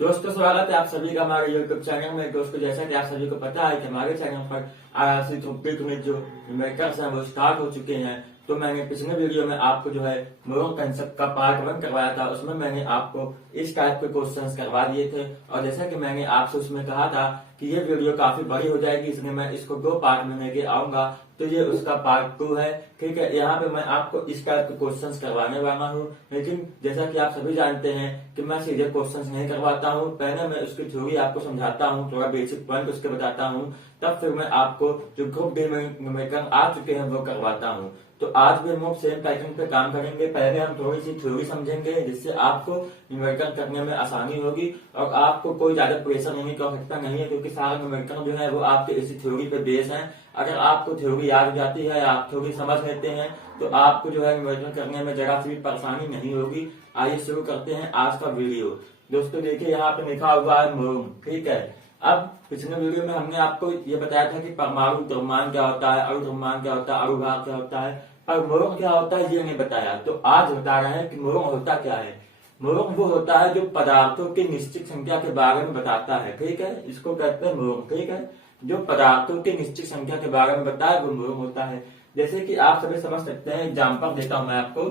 दोस्तों स्वागत है आप सभी का हमारे यूट्यूब चैनल में। दोस्तों जैसा कि आप सभी को पता है कि हमारे चैनल पर आरआरसी ट्रिपल में जो न्यूमेरिकल्स हैं वो स्टार्ट हो चुके हैं। तो मैंने पिछले वीडियो में आपको जो है मोरम कंसेप्ट का पार्ट 1 करवाया था। उसमें मैंने आपको इस टाइप के क्वेश्चंस करवा दिए थे और जैसा कि मैंने आपसे उसमें कहा था कि ये वीडियो काफी बड़ी हो जाएगी, इसलिए मैं इसको 2 पार्ट में लेके आऊंगा। तो ये उसका पार्ट 2 है, ठीक है। यहाँ पे मैं आपको इस टाइप के क्वेश्चंस करवाने वाला हूँ, लेकिन जैसा कि आप सभी जानते हैं कि मैं सीधे क्वेश्चंस नहीं करवाता हूँ। पहले मैं उसकी थ्योरी आपको समझाता हूँ, थोड़ा बेसिक पॉइंट उसके बताता हूँ, तब फिर मैं आपको जो ग्रुप डी में न्यूमेरिकल आ चुके हैं वो करवाता हूँ। तो आज भी हम लोग सेम पैटर्न पे काम करेंगे। पहले हम थोड़ी सी थ्योरी समझेंगे जिससे आपको न्यूमेरिकल करने में आसानी होगी और आपको कोई ज्यादा प्रेशर लेने की आवश्यकता नहीं है, क्योंकि सारे न्यूमेरिकल जो है वो आपके इसी थ्योरी पे बेस है। अगर आपको थ्योरी याद हो जाती है, आप थ्योरी समझ लेते हैं, तो आपको जो है न्यूमेरिकल करने में जरा सी भी परेशानी नहीं होगी। आइए शुरू करते हैं आज का वीडियो। दोस्तों देखिए यहाँ पे लिखा हुआ है मोरम, ठीक है। अब पिछले वीडियो में हमने आपको ये बताया था कि परमाणु द्रव्यमान क्या होता है, अणु द्रव्यमान क्या होता है, अणुभार क्या होता है, पर मोरम क्या होता है ये नहीं बताया। तो आज बता रहे हैं कि मोरम होता क्या है। मोरम वो होता है जो पदार्थों की निश्चित संख्या के बारे में बताता है, ठीक है। इसको कहते हैं मोरम, ठीक है। जो पदार्थों की निश्चित संख्या के बारे में बताए वो मोरम होता है। जैसे कि आप सभी समझ सकते हैं, एग्जाम्पल देता हूं मैं आपको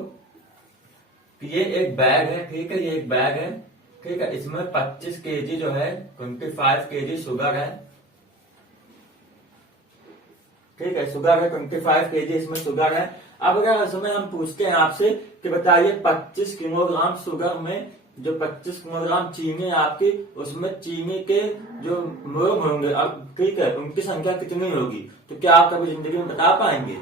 कि ये एक बैग है, ठीक है। ये एक बैग है, ठीक है। इसमें 25 केजी जो है 25 केजी शुगर है, ठीक है। शुगर है 25 केजी इसमें शुगर है। अब अगर इसमें हम पूछते हैं आपसे कि बताइए 25 किलोग्राम शुगर में जो 25 किलोग्राम चीनी है आपकी, उसमें चीनी के जो मोरम होंगे, अब ठीक है, उनकी संख्या कितनी होगी, तो क्या आप कभी जिंदगी में बता पाएंगे?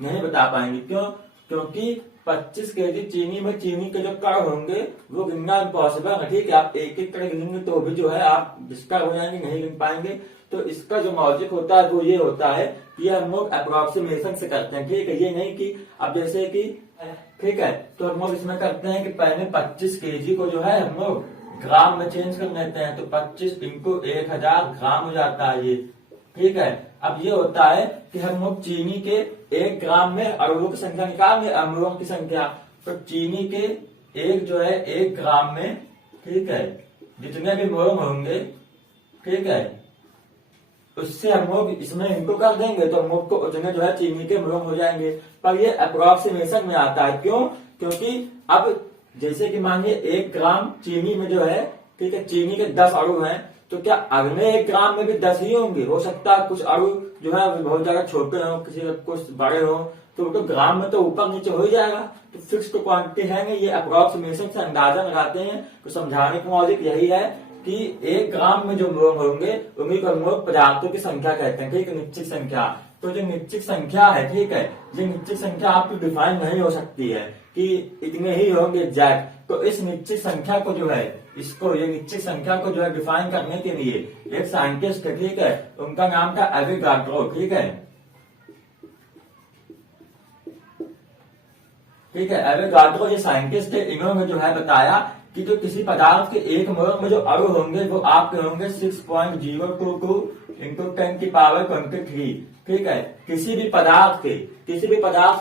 नहीं बता पाएंगे। क्यों? क्योंकि 25 केजी चीनी में चीनी के जो कण होंगे वो गिनना इम्पॉसिबल है, ठीक है। आप एक एक कण गिनेंगे तो भी जो है आप डिस्टर्ब हो जाएंगे, नहीं गिन पाएंगे। तो इसका जो लॉजिक होता है वो ये होता है कि हम लोग अप्रोक्सीमेशन से करते हैं, ठीक है। ये नहीं कि अब जैसे कि ठीक है, तो हम लोग इसमें करते हैं कि पहले 25 केजी को जो है हम लोग ग्राम में चेंज कर लेते हैं, तो 25 इंटू 1000 ग्राम हो जाता है ये, ठीक है। अब ये होता है कि हम लोग चीनी के 1 ग्राम में अणुओं की संख्या निकाल लें, अणुओं की संख्या। तो चीनी के एक जो है 1 ग्राम में, ठीक है, जितने भी मोरम होंगे, ठीक है, उससे हम लोग इसमें इनको कर देंगे तो हम लोग को उतने जो है चीनी के मोरम हो जाएंगे। पर ये अप्रोक्सीमेशन में आता है। क्यों? क्योंकि अब जैसे कि मानिए 1 ग्राम चीनी में जो है, ठीक है, चीनी के 10 अणु हैं, तो क्या अगले 1 ग्राम में भी 10 ही होंगे? हो सकता है कुछ अणु जो है बहुत ज्यादा छोटे हों, किसी कुछ बड़े हों, तो ग्राम में तो ऊपर नीचे हो ही जाएगा। तो फिक्स क्वांटिटी है, ये अप्रोक्सीमेशन से अंदाजा लगाते हैं। तो समझाने का लॉजिक यही है कि 1 ग्राम में जो मोरम होंगे उन्हीं को हम लोग पदार्थों की संख्या कहते हैं, ठीक है, निश्चित संख्या। तो जो निश्चित संख्या है, ठीक है, ये निश्चित संख्या आपकी डिफाइन नहीं हो सकती है कि इतने ही होंगे एग्जैक्ट। तो इस निश्चित संख्या को जो है, इसको ये निश्चित संख्या को जो है डिफाइन करने के लिए एक साइंटिस्ट है, ठीक है, उनका नाम था एवोगाड्रो, ठीक है, ठीक है। एवोगाड्रो ये साइंटिस्ट है, इन्होंने जो है बताया कि जो किसी पदार्थ के एक मोरम में जो अणु होंगे वो आपके होंगे 6.022 इंटू 10 की पावर 23, ठीक है। किसी भी पदार्थ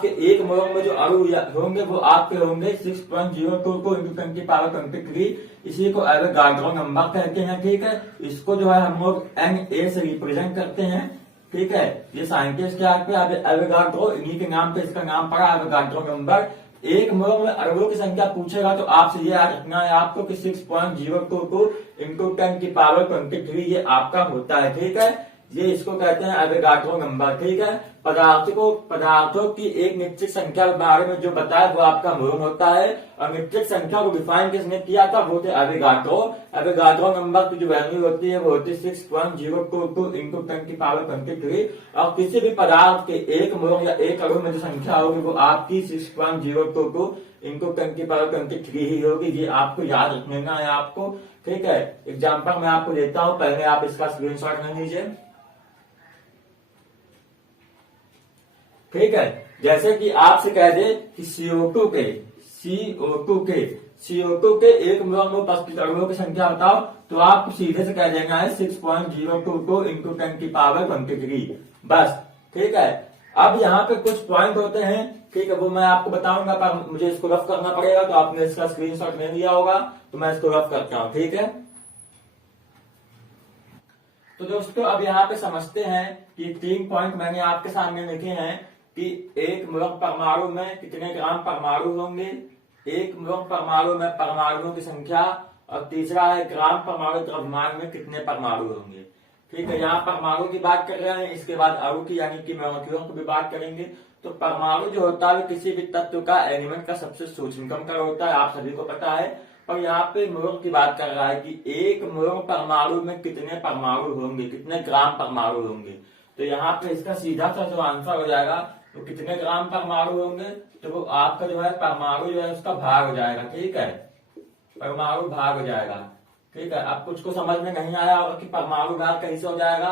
के एक मोरम में जो अणु होंगे वो आपके होंगे 6.022 इंटू 10 की पावर 23। इसी को एवोगाड्रो नंबर कहते हैं, ठीक है। इसको जो है हम लोग Na से रिप्रेजेंट करते हैं, ठीक है। ये साइंटिस्ट क्या है एवोगाड्रो, इन्हीं के नाम पे इसका नाम पड़ा एवोगाड्रो नंबर। एक मोरम में अणुओं की संख्या पूछेगा तो आपसे ये याद रखना है आपको कि 6.022 इंटू 10 की पावर 23 ये आपका होता है, ठीक है। ये इसको कहते हैं एवोगाड्रो नंबर, ठीक है। पदार्थों की एक निश्चित संख्या के बारे में जो बताया वो आपका मोरम होता है। और निश्चित संख्या को डिफाइन किसने किया था? वो थे एवोगाड्रो। एवोगाड्रो नंबर की जो वैल्यू होती है वो होती है 6.022 इंटू 10 की पावर 23। और किसी भी पदार्थ के एक मोरम या एक अणु में जो संख्या होगी वो आपकी 6.022 इंटू 10 की पावर 23 ही होगी। ये आपको याद रखना है आपको, ठीक है। एग्जाम्पल मैं आपको देता हूँ, पहले आप इसका स्क्रीनशॉट ले लीजिए, ठीक है। जैसे कि आपसे कह दे कि CO2 के एक मोरम में उपस्थित अणुओं की संख्या बताओ, तो आप सीधे से कह देना है 6.022 इंटू 10 की पावर 23, बस, ठीक है। अब यहाँ पे कुछ पॉइंट होते हैं, ठीक है, वो मैं आपको बताऊंगा, पर मुझे इसको रफ करना पड़ेगा। तो आपने इसका स्क्रीनशॉट ले लिया होगा, तो मैं इसको रफ करता हूँ, ठीक है। तो दोस्तों अब यहाँ पे समझते हैं कि 3 पॉइंट मैंने आपके सामने लिखे हैं कि एक मूलक परमाणु में कितने ग्राम परमाणु होंगे, एक मूलक परमाणु में परमाणुओं की संख्या, और तीसरा है ग्राम परमाणु द्रव्यमान में कितने परमाणु होंगे। ठीक है, यहाँ परमाणु की बात कर रहे हैं, इसके बाद अणु की यानी कि मॉलिक्यूल की भी बात करेंगे। तो परमाणु जो होता है किसी भी तत्व का एलिमेंट का सबसे सूक्ष्मतम कण होता है, आप सभी को पता है। और यहाँ पे मूलक की बात कर रहा है कि एक मूलक परमाणु में कितने परमाणु होंगे, कितने ग्राम परमाणु होंगे। तो यहाँ पे इसका सीधा सा जो आंसर हो जाएगा तो कितने ग्राम परमाणु होंगे, तो वो आपका जो है परमाणु जो है उसका भाग हो जाएगा। ठीक है, परमाणु भाग हो जाएगा। ठीक है, अब कुछ को समझ में नहीं आया होगा कि परमाणु भाग कैसे हो जाएगा,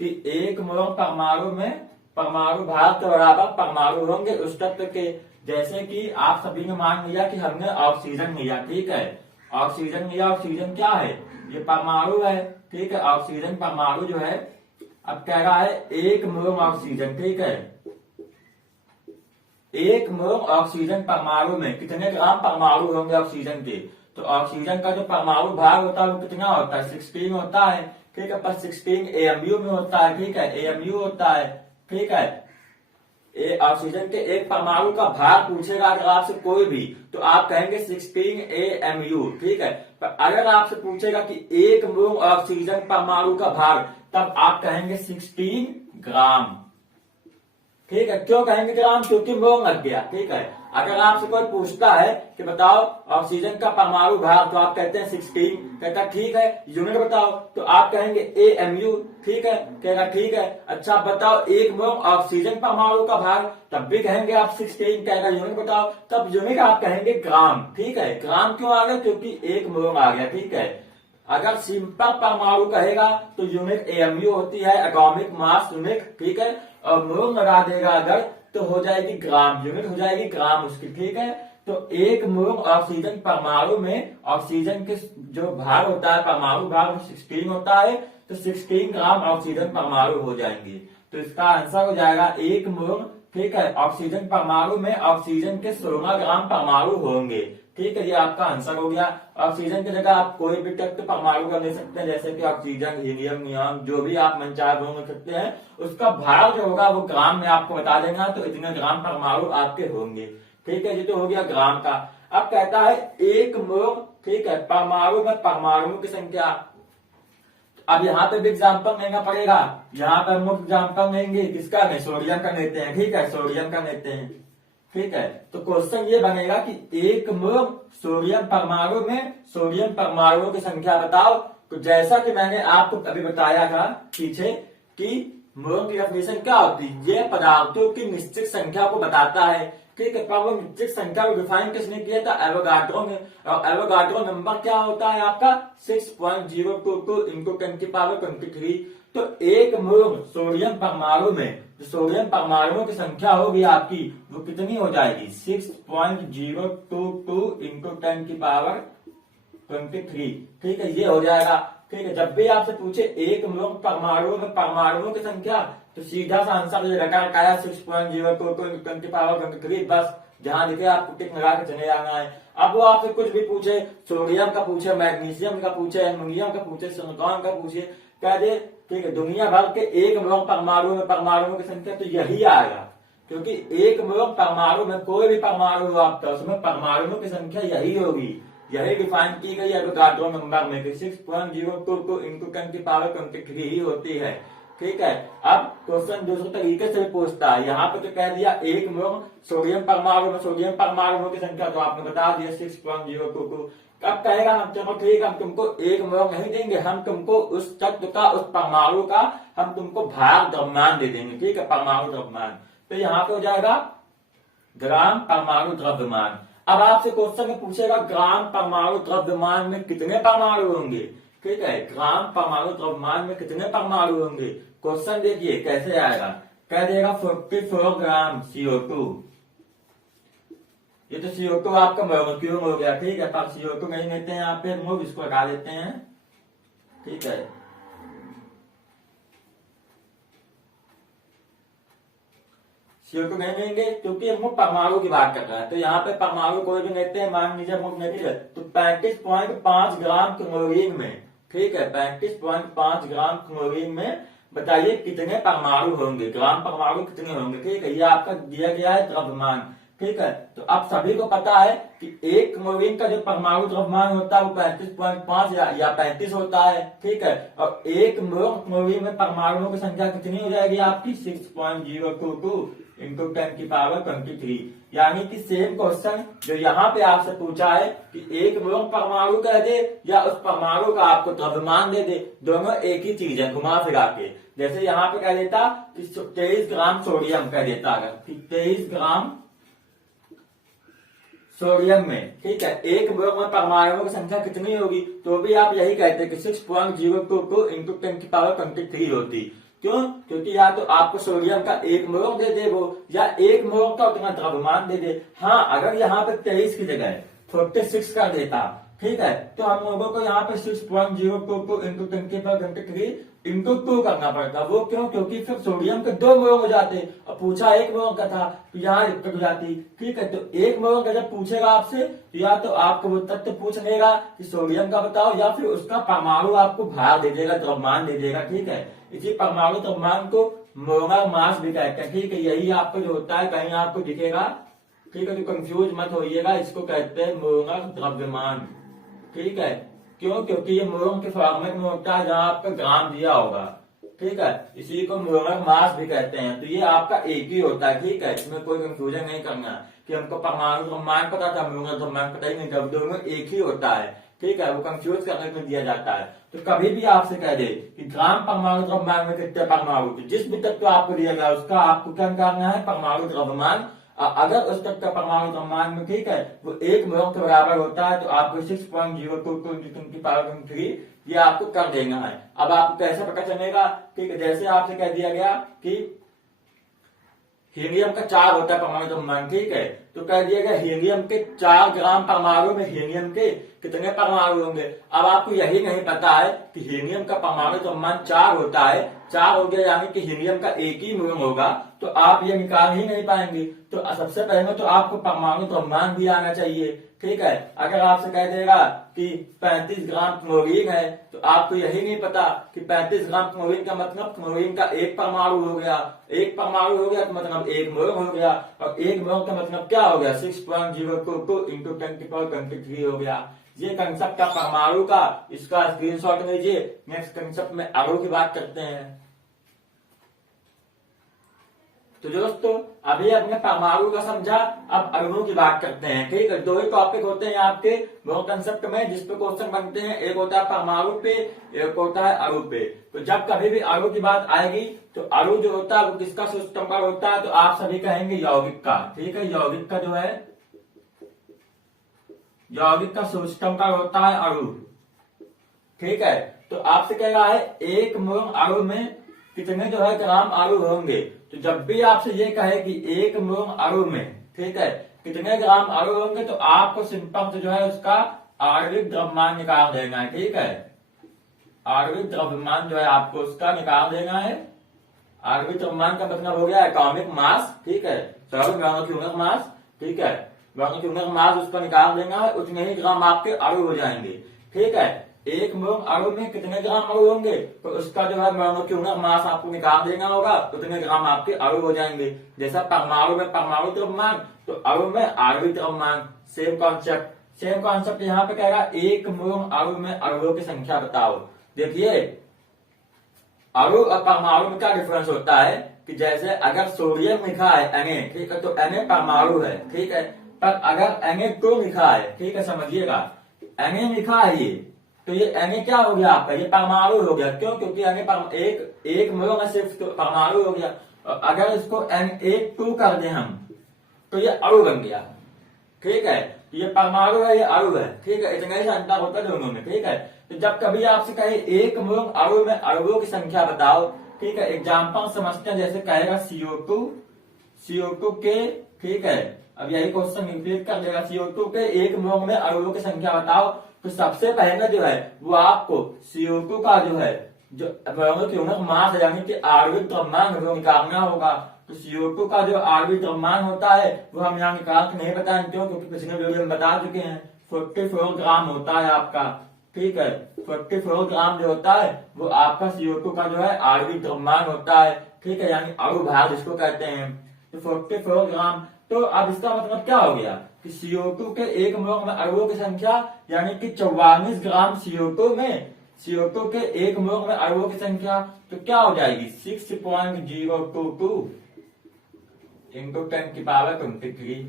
कि एक मूलक परमाणु में परमाणु भाग के बराबर परमाणु होंगे उस तत्व के। जैसे कि आप सभी ने मान लिया कि हमने ऑक्सीजन लिया। ठीक है, ऑक्सीजन लिया, ऑक्सीजन क्या है, ये परमाणु है। ठीक है, ऑक्सीजन परमाणु जो है, अब कह रहा है एक मोल ऑक्सीजन। ठीक है, एक मोल ऑक्सीजन परमाणु में कितने ग्राम परमाणु होंगे ऑक्सीजन के। तो ऑक्सीजन का जो परमाणु भाग होता है वो कितना होता है, 16 होता है। ठीक है, पर 16 AMU में होता है। ठीक है, AMU होता है। ठीक है, ऑक्सीजन के एक परमाणु का भाग पूछेगा अगर आपसे कोई भी, तो आप कहेंगे 16 AMU। ठीक है, पर अगर आपसे पूछेगा कि एक मोल ऑक्सीजन परमाणु का भाग, तब आप कहेंगे 16 ग्राम। ठीक है, क्यों कहेंगे ग्राम, क्योंकि मोल लग गया। ठीक है, अगर आपसे कोई पूछता है कि बताओ ऑक्सीजन का परमाणु भाग, तो आप कहते हैं 16, कहता ठीक है यूनिट बताओ, तो आप कहेंगे AMU। ठीक है, कहेगा ठीक है, अच्छा बताओ एक मोल ऑक्सीजन परमाणु का भाग, तब भी कहेंगे आप 16, कहेगा यूनिट बताओ, तब यूनिट आप कहेंगे ग्राम। ठीक है, ग्राम क्यों आ गया, क्योंकि एक मोल आ गया। ठीक है, अगर सिंपल परमाणु कहेगा तो यूनिट AMU होती है, एटॉमिक मास यूनिट। ठीक है, और मोल लगा देगा अगर तो हो जाएगी ग्राम, यूनिट हो जाएगी ग्राम उसकी। ठीक है, तो एक मोल ऑक्सीजन परमाणु में ऑक्सीजन के जो भाग होता है परमाणु भाग वो 16 होता है, तो 16 ग्राम ऑक्सीजन परमाणु हो जाएंगे। तो इसका आंसर हो जाएगा एक मोल। ठीक है, ऑक्सीजन परमाणु में ऑक्सीजन के 16 ग्राम परमाणु होंगे। ठीक है, ये आपका आंसर हो गया। ऑक्सीजन की जगह आप कोई भी तत्व परमाणु का ले सकते हैं, जैसे कि ऑक्सीजन, हीलियम, नियॉन, जो भी आप मन चाहे वो ले सकते हैं। उसका भाग जो होगा वो ग्राम में आपको बता देगा, तो इतने ग्राम परमाणु आपके होंगे। ठीक है, ये तो हो गया ग्राम का। अब कहता है एक मोल, ठीक है, परमाणु में परमाणुओं की संख्या। अब यहाँ पे भी एग्जाम्पल लेना पड़ेगा, यहाँ पे हम एग्जाम्पल लेंगे किसका, सोडियम का लेते हैं। ठीक है, सोडियम का लेते हैं। ठीक है, तो क्वेश्चन ये बनेगा कि एक मोल सोडियम परमाणु में सोडियम परमाणुओं की संख्या बताओ। तो जैसा कि मैंने आपको अभी बताया था पीछे कि मोल की डेफिनेशन क्या होती है, ये पदार्थों की निश्चित संख्या को बताता है। ठीक है, पर वो निश्चित संख्या को डिफाइन किसने किया था, एवोगाड्रो ने। और एवोगाड्रो नंबर क्या होता है आपका 6.022 इंटू 10⁻23। तो एक मोल सोडियम परमाणु में जो सोडियम परमाणुओं की संख्या होगी आपकी वो कितनी हो जाएगी, 6.022 इंटू 10⁻23। ठीक है, ये हो जाएगा। ठीक है, जब भी आपसे पूछे एक मोल परमाणु में परमाणुओं की संख्या, तो सीधा सा आंसर ये रखा है 6.022 इंटू 10⁻23। बस जहां लिखे आपको टिक लगा के चले जाना है। अब वो आपसे कुछ भी पूछे, सोडियम का पूछे, मैग्नीशियम का पूछे, एल्युमिनियम का पूछे, सिलिकॉन का पूछे, कह दे ठीक है दुनिया भर के एक मोल परमाणु में परमाणुओं की संख्या, तो यही आएगा। क्योंकि एक मोल परमाणु में कोई भी परमाणु हो आपका, उसमें परमाणुओं की संख्या यही होगी, यही डिफाइन की गई है एवोगाड्रो नंबर में, 6.022 इंटू 10⁻23 ही होती है। ठीक है, अब क्वेश्चन दूसरे तरीके से भी पूछता है। यहाँ पे तो कह दिया एक मोल सोडियम परमाणु में सोडियम परमाणुओं की संख्या, तो आपने बता दिया 6.022। अब कहेगा हम चलो ठीक है, हम तुमको एक मोल नहीं देंगे, हम तुमको उस तत्व का, उस परमाणु का हम तुमको भार द्रव्यमान दे देंगे। ठीक है, परमाणु द्रव्यमान। तो यहाँ पे हो जाएगा ग्राम परमाणु द्रव्यमान। अब आपसे क्वेश्चन में पूछेगा ग्राम परमाणु द्रव्यमान में कितने परमाणु होंगे। ठीक है, ग्राम परमाणु द्रव्यमान में कितने परमाणु होंगे। क्वेश्चन देखिए कैसे आएगा, कह देगा 44 ग्राम CO2। ये तो CO2 आपका मॉलिक्यूल हो गया। ठीक है, पर CO2 नहीं लेते हैं यहाँ पे, हम इसको हटा देते हैं। ठीक है, CO2 नहीं लेंगे क्योंकि हम परमाणु की बात कर रहे हैं। तो यहाँ पे परमाणु कोई भी लेते हैं, मान लीजिए हम लेते हैं तो 35.5 ग्राम क्लोरीन में ठीक है, 35.5 ग्राम क्लोरीन में बताइए कितने परमाणु होंगे, ग्राम परमाणु कितने होंगे। ठीक है, ये आपका दिया गया है द्रव्यमान। ठीक है, तो आप सभी को पता है कि एक क्लोरीन का जो परमाणु द्रव्यमान होता है वो 35.5 या 35 होता है। ठीक है, और एक मोल क्लोरीन में परमाणुओं की संख्या कितनी हो जाएगी आपकी 6.022 इंटू 10⁻23। यानी कि सेम क्वेश्चन जो यहाँ पे आपसे पूछा है कि एक मोल परमाणु कह दे या उस परमाणु का आपको द्रव्यमान दे दे, दोनों एक ही चीज है घुमा फिरा के। जैसे यहाँ पे कह देता कि 23 ग्राम सोडियम कह देता, अगर 23 ग्राम सोडियम में, ठीक है, एक मोल में परमाणुओं की संख्या कितनी होगी, तो भी आप यही कहते कि 6.022 इंटू 10⁻23 होती। क्यों? क्योंकि या तो आपको सोडियम का एक मोल दे दे वो, या एक मोल का उतना द्रव्यमान दे दे। हाँ, अगर यहाँ पे 23 की जगह 46 कर देता, ठीक है, तो हम लोगों को यहाँ पे 6.022 इंटू 10⁻23 इंटू 2 करना पड़ता। वो क्यों? क्योंकि फिर सोडियम के 2 मोल हो जाते और पूछा 1 मोल का था, तो यहाँ दिक्कत हो जाती। ठीक है, तो 1 मोल का जब पूछेगा आपसे, तो या तो आपको वो तथ्य पूछ लेगा कि सोडियम का बताओ, या फिर उसका परमाणु आपको भार दे देगा, द्रव्यमान दे देगा। ठीक है, इसी परमाणु द्रव्यमान को मोलर मास भी कहते हैं। ठीक है, यही आपको जो होता है कहीं आपको दिखेगा। ठीक है, तो कंफ्यूज मत होइएगा, इसको कहते हैं मोलर द्रव्यमान। ठीक है, क्यों? क्योंकि ये मोल के फॉर्मेट में होता है जहां आपका ग्राम दिया होगा। ठीक है, इसी को मोलर मास भी कहते हैं। तो ये आपका एक ही होता है। ठीक है, इसमें कोई कंफ्यूजन नहीं करना कि हमको परमाणु द्रव्यमान पता था, मोलर द्रव्यमान पता ही नहीं था, दोनों एक ही होता है। ठीक है, वो कंफ्यूज करने में दिया जाता है। तो कभी भी आपसे कह दे कि ग्राम परमाणु द्रव्यमान में कितने परमाणु, तो जिस भी तत्व आपको दिया गया उसका आपको क्या करना है, परमाणु द्रव्यमान। अगर उस तक का परमाणु द्रव्यमान में, ठीक है, वो 1 मोल के बराबर होता है, तो आपको 6.022 ये आपको कर देना है। अब आपको कैसे पता चलेगा? ठीक है, जैसे आपसे कह दिया गया कि हीलियम का 4 होता है परमाणु द्रव्यमान। ठीक है, तो कह दिया गया हीलियम के 4 ग्राम परमाणु में हीलियम के कितने परमाणु होंगे। अब आपको यही नहीं पता है कि हीलियम का परमाणु द्रव्यमान 4 होता है, 4 हो गया, यानी कि हीलियम का एक ही मोल होगा, तो आप ये निकाल ही नहीं पाएंगे। तो सबसे पहले तो आपको परमाणु द्रव्यमान भी आना चाहिए। ठीक है, अगर आपसे कह देगा कि 35 ग्राम क्लोरीन है, तो आपको यही नहीं पता कि 35 ग्राम क्लोरीन का मतलब क्लोरीन का एक परमाणु हो गया, एक परमाणु हो गया तो मतलब 1 मोल हो गया, और 1 मोल का मतलब क्या हो गया, 6.022 इंटू 10⁻23 हो गया। ये कंसेप्ट का परमाणु का, इसका स्क्रीनशॉट लीजिए। नेक्स्ट कंसेप्ट में अणु की बात करते हैं। तो दोस्तों अभी अपने परमाणु का समझा, अब अणुओं की बात करते हैं। ठीक है, 2 ही टॉपिक होते हैं आपके दो कंसेप्ट में जिसपे क्वेश्चन बनते हैं, एक होता है परमाणु पे, एक होता है अणु पे। तो जब कभी भी अणु की बात आएगी तो अणु जो होता है वो किसका सूत्रंकर होता है, तो आप सभी कहेंगे यौगिक का। ठीक है, यौगिक का जो है, यौगिक का सूत्रंकर होता है अणु। ठीक है, तो आपसे कह रहा है 1 मोल अणु में कितने जो है ग्राम अणु होंगे। तो जब भी आपसे ये कहे कि 1 मोल अणु में, ठीक है, कितने ग्राम अणु होंगे, तो आपको सिंपल से जो है उसका आणविक द्रव्यमान निकाल देना है। ठीक है, आणविक द्रव्यमान जो है आपको उसका निकाल देना है। आणविक द्रव्यमान का मतलब हो गया एटॉमिक मास। ठीक है, मोलिक्यूलर मास। ठीक है, मोलिक्यूलर मास उसका निकाल देना है, उतने ही ग्राम आपके अणु हो जाएंगे। ठीक है, 1 मोल अणु में कितने ग्राम अणु होंगे, तो उसका जो है मोलिक्यूलर मास आपको निकाल देना होगा, उतने ग्राम आपके अणु हो जाएंगे। जैसा परमाणु में परमाणु द्रव्यमान, तो अणु में आणविक द्रव्यमान। सेम कॉन्सेप्ट यहाँ पे कहेगा 1 मोल अणु में अणुओं की संख्या बताओ। देखिए अणु और परमाणु में क्या डिफरेंस होता है कि जैसे अगर सोडियम लिखा है Na, ठीक है, तो Na परमाणु है। ठीक है, पर अगर Na2 लिखा है, ठीक है, समझिएगा Na लिखा है ये, तो ये Na क्या हो गया आपका, ये परमाणु हो गया। क्यों? क्योंकि Na एक मोल में सिर्फ तो परमाणु हो गया, और अगर इसको Na2 कर दे हम, तो ये अणु बन गया। ठीक है, ये परमाणु है, ये अणु है। ठीक है, इतना ही अंतर होता है दोनों में। ठीक है, तो जब कभी आपसे कहे 1 मोल अणु में अणुओं की संख्या बताओ, ठीक है, एग्जाम्पल समझते हैं। जैसे कहेगा CO2 के, ठीक है, अब यही क्वेश्चन रिपीट कर देगा, CO2 के 1 मोल में अणुओं की संख्या बताओ। तो सबसे पहले जो है वो आपको CO2 का जो है जो मोलिक्यूलर मास है, यानी कि आणविक द्रव्यमान वो निकालना होगा। तो CO2 का जो आणविक द्रव्यमान होता है वो हम यहाँ निकाल के नहीं बताएंगे। क्यों? क्योंकि पिछले वीडियो में बता चुके हैं 44 ग्राम होता है आपका। ठीक है। 44 ग्राम जो होता है वो आपका CO2 का जो है आणविक द्रव्यमान होता है, ठीक है, यानी अणु भार जिसको कहते हैं। तो 44 ग्राम, तो अब इसका मतलब क्या हो गया कि CO2 के एक मोल में अणुओं की संख्या यानी कि 44 ग्राम CO2 के एक मोल में अणुओं की संख्या तो क्या हो जाएगी 6.022 इंटू 10⁻23,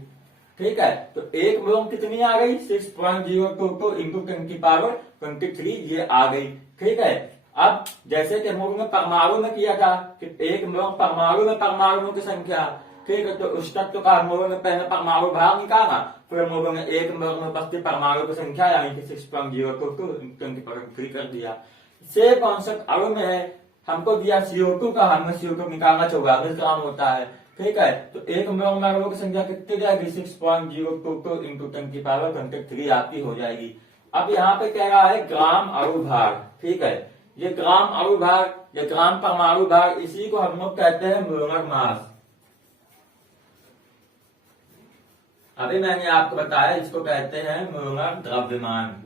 ठीक है। तो एक मोल कितनी आ गई 6.022 इंटू 10⁻23 ये आ गई, ठीक है। अब जैसे कि हम लोगों ने परमाणु में किया था कि एक मोल परमाणु में परमाणुओं की संख्या, ठीक है, तो उस तत्व का हम लोगों ने पहले परमाणु भार निकाला, फिर हम लोगों ने एक मोल में उपस्थित परमाणु की संख्या यानी कि 6.022 इंटू 10⁻³ कर दिया। सेम कॉन्सेप्ट अणु में है, हमको दिया CO2 का, हमने CO2 निकाला 44 ग्राम होता है, ठीक है। तो एक मोल में अणुओं की संख्या कितनी जाएगी 6.022 इंटू 10⁻23 आपकी हो जाएगी। अब यहाँ पे कह रहा है ग्राम अणु भार, ठीक है, ये ग्राम अणु भार या ग्राम परमाणु भार, इसी को हम लोग कहते हैं मोलर मास। अभी मैंने आपको बताया इसको कहते हैं मोलर द्रव्यमान।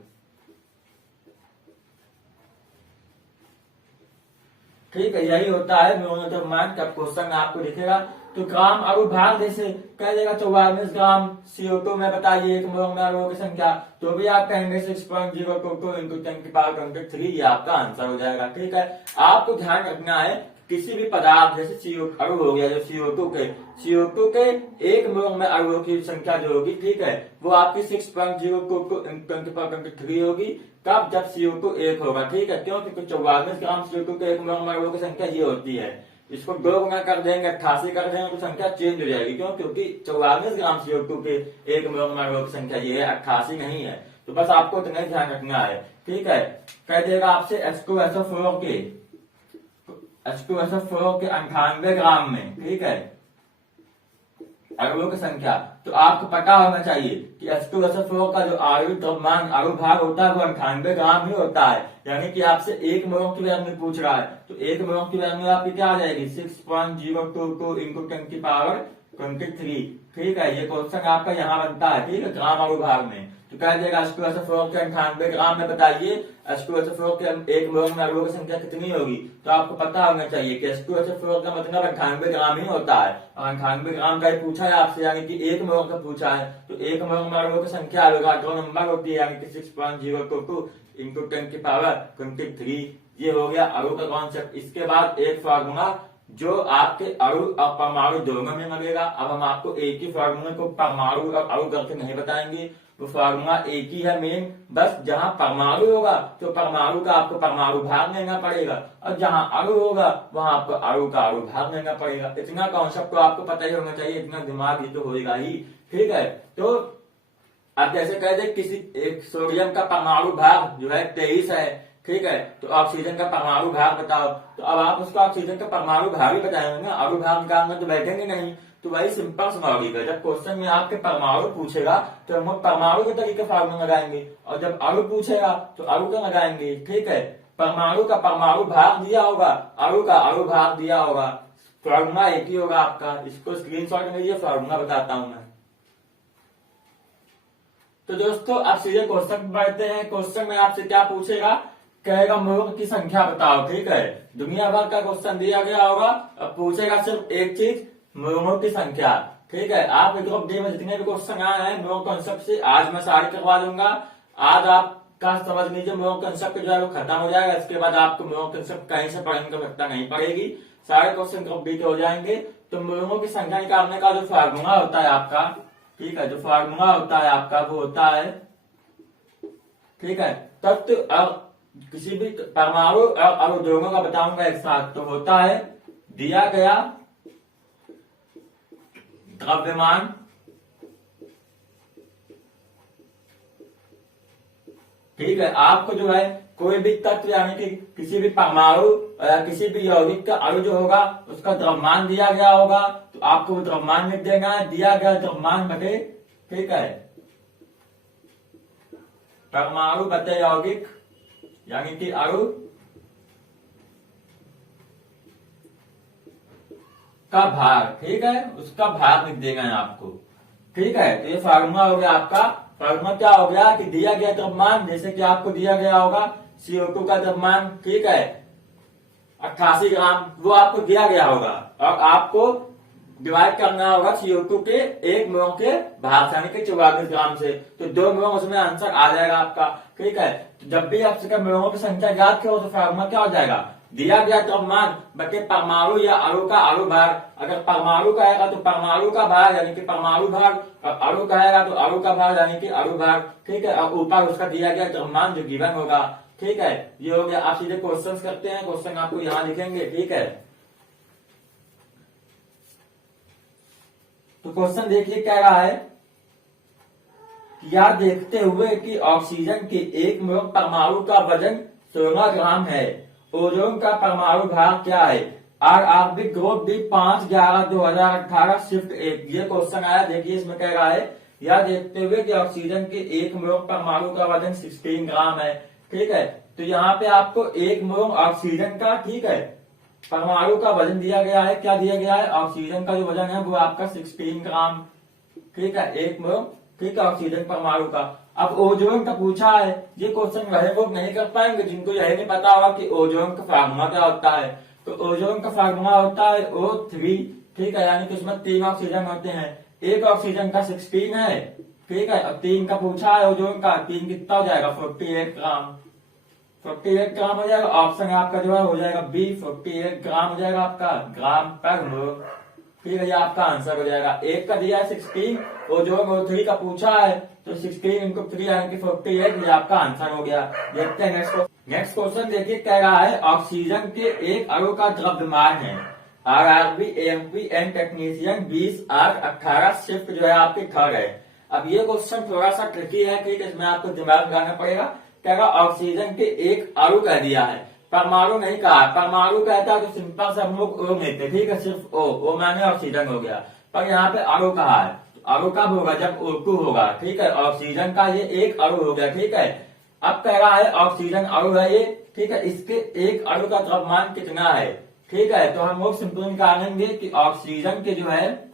ठीक है, यही होता है मोलर द्रव्यमान का क्वेश्चन आपको दिखेगा। तो ग्राम अणु भार जैसे कह देगा 44 ग्राम CO2 में बताइए एक मोल में अणुओं की संख्या, तो भी आप कहेंगे 6.022 इंटू 10⁻³ ये आपका आंसर हो जाएगा, ठीक है। आपको ध्यान रखना है किसी भी पदार्थ जैसे अणु हो गया जो CO2 के एक मोल में अणुओं की संख्या जो होगी, ठीक है, वो आपकी 6.022 इंटू 10⁻³ होगी। कब? जब CO2 एक होगा, ठीक है, क्यों? क्योंकि 44 ग्राम CO2 के एक मोल में अणुओं की संख्या ये होती है। इसको 2 गुना कर देंगे 88 कर देंगे तो संख्या चेंज हो जाएगी, क्यों? क्योंकि 44 ग्राम CO2 के एक मोल में अणुओं की संख्या ये है, 88 नहीं है। तो बस आपको इतना ध्यान रखना है, ठीक है। कह देगा आपसे H2SO4 के 98 ग्राम में, ठीक है, अणुओं की संख्या, तो आपको पता होना चाहिए कि H2SO4 का जो आणविक द्रव्यमान अणु भार होता है वो 98 ग्राम ही होता है, यानी कि आपसे एक मोल की वैल्यू पूछ रहा है, तो एक मोल की वैल्यू आपकी क्या आ जाएगी 6.022 इंटू 10⁻23, ठीक है। ये क्वेश्चन आपका यहाँ बनता है, ठीक है, ग्राम अणु भार में। तो कह देगा H2SO4 के 98 ग्राम में बताइए H2SO4 के एक मोल में अणुओं की संख्या कितनी होगी, तो आपको पता होना चाहिए कि H2SO4 का मतलब 98 ग्राम ही होता है, और 98 ग्राम का ही पूछा है आपसे, यानी कि एक मोल का पूछा है, तो एक मोल में अणुओं की संख्या होगा 2 नंबर होती है, यानी कि 6.022 इंटू 10⁻23 ये हो गया अणु का कॉन्सेप्ट। इसके बाद एक फार्मूला जो आपके अणु और परमाणु दोनों में लगेगा। अब हम आपको एक ही फार्मूले को परमाणु और अणु करके नहीं बताएंगे, वो फार्मूला एक ही है मेन, बस जहां परमाणु होगा तो परमाणु का आपको परमाणु भार लेना पड़ेगा, और जहां अणु होगा वहां आपको अणु का अणु भार लेना पड़ेगा। इतना कॉन्सेप्ट तो आपको पता ही होना चाहिए, इतना दिमाग ही तो होगा ही, ठीक है। तो अब जैसे कह दे किसी एक सोडियम का परमाणु भार जो है 23 है, ठीक है, तो ऑक्सीजन का परमाणु भार बताओ, तो अब आप उसको ऑक्सीजन का परमाणु भार ही बताएंगे ना, अणु भार निकालने तो बैठेंगे नहीं। तो वही सिंपल लॉजिक है, जब क्वेश्चन में आपके परमाणु पूछेगा तो हम परमाणु के तरीके फार्मूला लगाएंगे, और जब अणु पूछेगा तो अणु का लगाएंगे, ठीक है। परमाणु का परमाणु भार दिया होगा, अणु का अणु भार दिया होगा, फार्मूला एक ही होगा आपका। इसको स्क्रीनशॉट लीजिए, फार्मूला बताता हूं मैं। तो दोस्तों अब सीधे क्वेश्चन बढ़ते हैं। क्वेश्चन में आपसे क्या पूछेगा, कहेगा मोल की संख्या बताओ, ठीक है। दुनिया भर का क्वेश्चन दिया गया होगा, अब पूछेगा सिर्फ एक चीज, मोलों की संख्या, ठीक है। आप ग्रुप डी में जितने भी क्वेश्चन आए हैं मोल कॉन्सेप्ट से आज मैं सारे करवा दूंगा। आज आपका समझ लीजिए मोल कॉन्सेप्ट जो है वो खत्म हो जाएगा, इसके बाद आपको मोल कॉन्सेप्ट कहीं से पढ़ने की आवश्यकता नहीं पड़ेगी, सारे क्वेश्चन ग्रुप डी के हो जाएंगे। तो मोलों की संख्या निकालने का जो फार्मूला होता है आपका, ठीक है, जो फार्मूला होता है आपका वो होता है, ठीक है, तत्व और किसी भी परमाणु और अणु दोनों का बताऊंगा एक साथ, तो होता है दिया गया द्रव्यमान ठीक है। आपको जो है कोई भी तत्व यानी कि किसी भी परमाणु या किसी भी यौगिक का अणु जो होगा उसका द्रव्यमान दिया गया होगा, तो आपको वो द्रव्यमान लिख देना है, दिया गया द्रव्यमान बटे, ठीक है, परमाणु बटे यौगिक यानी कि अणु का भार, ठीक है, उसका भार लिख देगा है आपको, ठीक है। तो ये फार्मूला हो गया आपका फॉर्मूला क्या हो गया कि दिया गया द्रव्यमान, जैसे कि आपको दिया गया होगा CO2 का द्रव्यमान, ठीक है 88 ग्राम, वो आपको दिया गया होगा और आपको डिवाइड करना होगा CO2 के 1 मोल के भार से, यानी कि 44 ग्राम से, तो 2 मोल उसमें आंसर आ जाएगा आपका, ठीक है। तो जब भी आपसे मोलों की संख्या ज्ञात करो तो फॉर्मूला क्या हो जाएगा, दिया गया द्रव्यमान बटे परमाणु या अणु का अणु भार। अगर परमाणु का आएगा तो परमाणु का भार यानी कि परमाणु भार, और अणु का आएगा तो अणु का भार यानी कि अणु भार, ठीक है। और ऊपर उसका दिया गया द्रव्यमान जो गिवन होगा, ठीक है। ये हो गया। आप सीधे क्वेश्चन करते हैं, क्वेश्चन आपको यहाँ लिखेंगे, ठीक है। तो क्वेश्चन देखिए क्या रहा है, यह देखते हुए कि ऑक्सीजन के 1 मोल परमाणु का वजन 16 ग्राम है, ओजोन का परमाणु भार क्या है। RRB ग्रुप डी 5/11/2018 शिफ्ट 1, ये क्वेश्चन आया। देखिए इसमें कह रहा है, यह देखते हुए कि ऑक्सीजन के 1 मोल परमाणु का वजन 16 ग्राम है, ठीक है। तो यहाँ पे आपको 1 मोल ऑक्सीजन का, ठीक है, परमाणु का वजन दिया गया है। क्या दिया गया है, ऑक्सीजन का जो वजन है वो आपका 16 ग्राम, ठीक है, 1 मोल, ठीक है, ऑक्सीजन परमाणु का। अब ओजोन का पूछा है, ये क्वेश्चन वह लोग नहीं कर पाएंगे जिनको यह नहीं पता होगा कि ओजोन का फार्मूला क्या होता है। तो ओजोन का फार्मूला होता है O3, ठीक है, यानी कि उसमें 3 ऑक्सीजन होते हैं। एक ऑक्सीजन का 16 है, ठीक है, अब 3 का पूछा है ओजोन का, 3 कितना हो जाएगा 48 ग्राम, 48 ग्राम हो जाएगा। ऑप्शन आपका जो है हो जाएगा बी, 48 ग्राम हो जाएगा आपका, ग्राम पर मोल, ठीक है, ये आपका आंसर हो जाएगा। एक का दिया है 16, ओजोन O3 का पूछा है, तो 16 × 3 यानी कि 48, ये आपका आंसर हो गया। देखते हैं नेक्स्ट क्वेश्चन। देखिए कह रहा है, ऑक्सीजन के एक अणु का द्रव्यमान है। RRB AMP and technician 20/8/18 shift जो है आपके थर्ड है। अब ये क्वेश्चन थोड़ा सा ट्रिकी है, ठीक है, इसमें आपको दिमाग लगाना पड़ेगा। कह रहा ऑक्सीजन के एक अणु कह दिया है, परमाणु नहीं कहा। परमाणु कहता है तो सिंपल से हम लोग O लेते, ठीक है, सिर्फ O माने ऑक्सीजन हो गया। पर यहाँ पे अणु कहा है, अणु कब होगा, जब O2 होगा, ठीक है। ऑक्सीजन का ये एक अणु हो गया, ठीक है। अब कह रहा है ऑक्सीजन अणु है ये, ठीक है, इसके एक अणु का द्रव्यमान कितना है, ठीक है। तो हम लोग सिंपल निकालेंगे कि ऑक्सीजन के जो है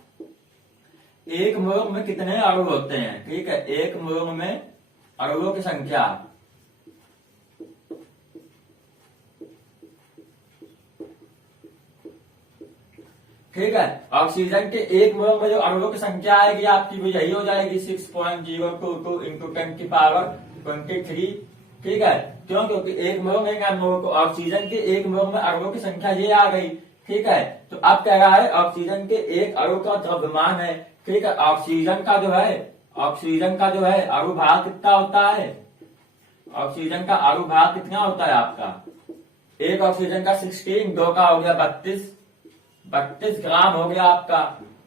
1 मोल में कितने अणु होते हैं, ठीक है। 1 मोल में अणुओं की संख्या, ठीक है। ऑक्सीजन के 1 मोल में जो अणुओं की संख्या आएगी आपकी वो यही हो जाएगी 6.022 × 10⁻23, ठीक है। क्यों, क्योंकि 1 मोल में ऑक्सीजन के 1 मोल में अणुओं की संख्या ये आ गई, ठीक है। तो अब कह रहा है ऑक्सीजन के एक अणु का द्रव्यमान है, ठीक है। ऑक्सीजन का जो है अणु भार कितना होता है, ऑक्सीजन का अणु भार कितना होता है आपका, एक ऑक्सीजन का 16, 2 का हो गया 32 ग्राम हो गया आपका,